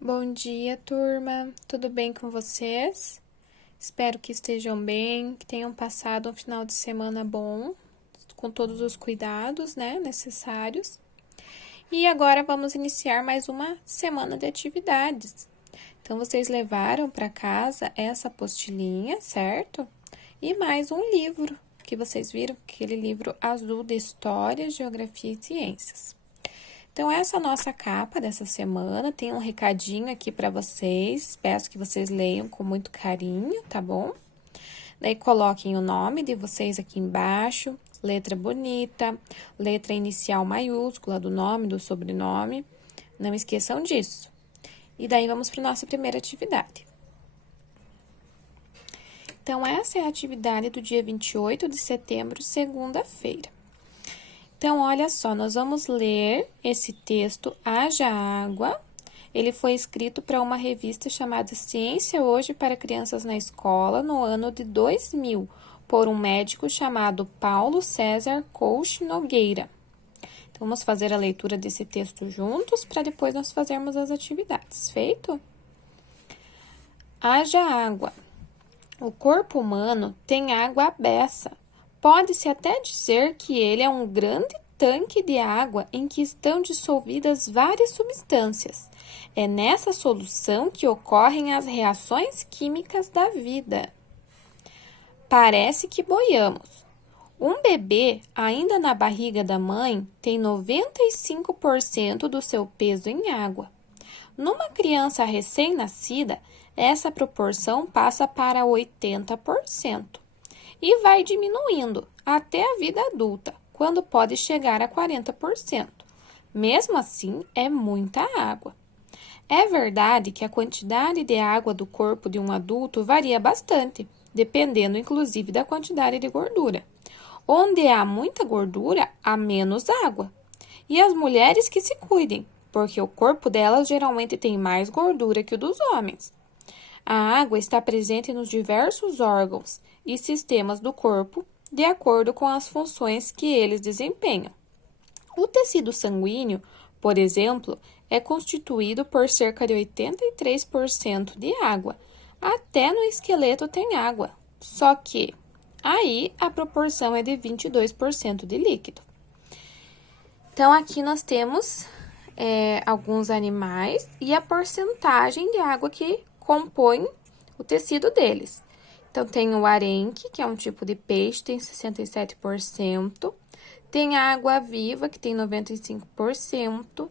Bom dia, turma. Tudo bem com vocês? Espero que estejam bem, que tenham passado um final de semana bom, com todos os cuidados, necessários. E agora vamos iniciar mais uma semana de atividades. Então, vocês levaram para casa essa apostilinha, certo? E mais um livro, que vocês viram, aquele livro azul de História, Geografia e Ciências. Então, essa é a nossa capa dessa semana. Tem um recadinho aqui para vocês. Peço que vocês leiam com muito carinho, tá bom? Daí, coloquem o nome de vocês aqui embaixo, letra bonita, letra inicial maiúscula do nome, do sobrenome. Não esqueçam disso. E daí, vamos para a nossa primeira atividade. Então, essa é a atividade do dia 28 de setembro, segunda-feira. Então, olha só, nós vamos ler esse texto, Haja Água. Ele foi escrito para uma revista chamada Ciência Hoje para Crianças na Escola, no ano de 2000, por um médico chamado Paulo César Couche Nogueira. Então, vamos fazer a leitura desse texto juntos, para depois nós fazermos as atividades. Feito? Haja água. O corpo humano tem água à beça. Pode-se até dizer que ele é um grande tanque de água em que estão dissolvidas várias substâncias. É nessa solução que ocorrem as reações químicas da vida. Parece que boiamos. Um bebê, ainda na barriga da mãe, tem 95% do seu peso em água. Numa criança recém-nascida, essa proporção passa para 80%. E vai diminuindo até a vida adulta, quando pode chegar a 40%. Mesmo assim, é muita água. É verdade que a quantidade de água do corpo de um adulto varia bastante, dependendo inclusive da quantidade de gordura. Onde há muita gordura, há menos água. E as mulheres que se cuidem, porque o corpo delas geralmente tem mais gordura que o dos homens. A água está presente nos diversos órgãos e sistemas do corpo, de acordo com as funções que eles desempenham. O tecido sanguíneo, por exemplo, é constituído por cerca de 83% de água. Até no esqueleto tem água, só que aí a proporção é de 22% de líquido. Então, aqui nós temos alguns animais e a porcentagem de água que compõe o tecido deles. Então, tem o arenque, que é um tipo de peixe, tem 67%. Tem a água-viva, que tem 95%.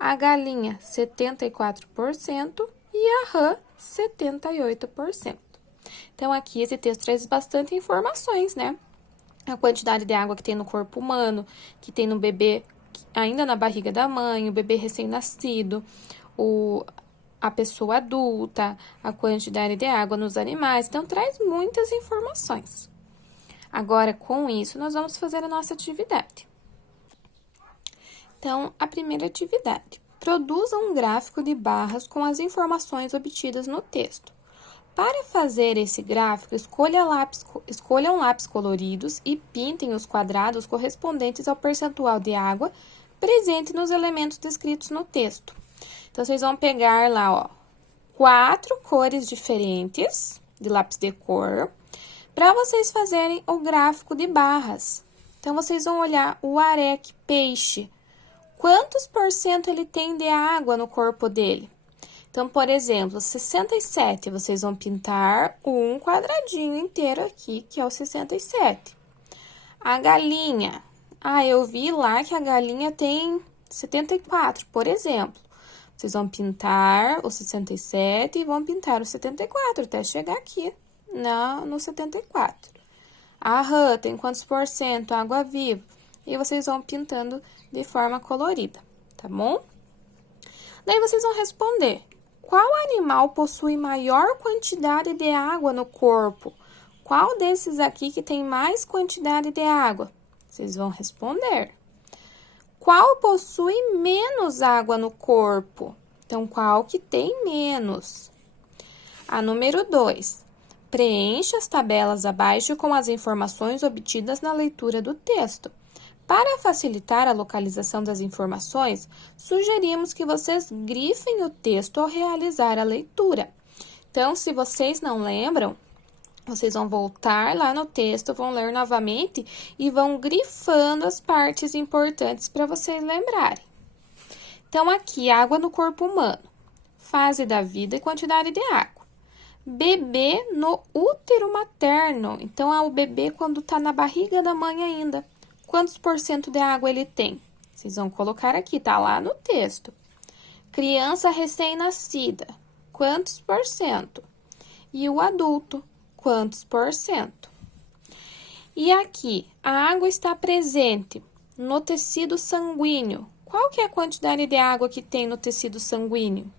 A galinha, 74%. E a rã, 78%. Então, aqui esse texto traz bastante informações, né? A quantidade de água que tem no corpo humano, que tem no bebê ainda na barriga da mãe, o bebê recém-nascido, a pessoa adulta, a quantidade de água nos animais. Então, traz muitas informações. Agora, com isso, nós vamos fazer a nossa atividade. Então, a primeira atividade. Produza um gráfico de barras com as informações obtidas no texto. Para fazer esse gráfico, escolham lápis coloridos e pintem os quadrados correspondentes ao percentual de água presente nos elementos descritos no texto. Então, vocês vão pegar lá, 4 cores diferentes de lápis de cor para vocês fazerem o gráfico de barras. Então, vocês vão olhar o areque, peixe. Quantos por cento ele tem de água no corpo dele? Então, por exemplo, 67, vocês vão pintar um quadradinho inteiro aqui, que é o 67. A galinha. Eu vi lá que a galinha tem 74, por exemplo. Vocês vão pintar o 67 e vão pintar o 74 até chegar aqui no 74. A rã tem quantos por cento? Água viva. E vocês vão pintando de forma colorida, tá bom? Daí vocês vão responder: qual animal possui maior quantidade de água no corpo? Qual desses aqui que tem mais quantidade de água? Vocês vão responder. Qual possui menos água no corpo? Então, qual que tem menos? A número 2. Preencha as tabelas abaixo com as informações obtidas na leitura do texto. Para facilitar a localização das informações, sugerimos que vocês grifem o texto ao realizar a leitura. Então, se vocês não lembram, vocês vão voltar lá no texto, vão ler novamente e vão grifando as partes importantes para vocês lembrarem. Então, aqui, água no corpo humano. Fase da vida e quantidade de água. Bebê no útero materno. Então, é o bebê quando está na barriga da mãe ainda. Quantos por cento de água ele tem? Vocês vão colocar aqui, tá lá no texto. Criança recém-nascida. Quantos por cento? E o adulto, quantos por cento? E aqui, a água está presente no tecido sanguíneo. Qual que é a quantidade de água que tem no tecido sanguíneo?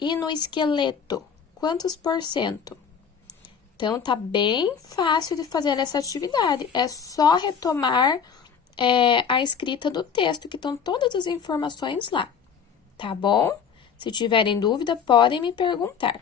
E no esqueleto, quantos por cento? Então, tá bem fácil de fazer essa atividade. É só retomar a escrita do texto, que estão todas as informações lá. Tá bom? Se tiverem dúvida, podem me perguntar.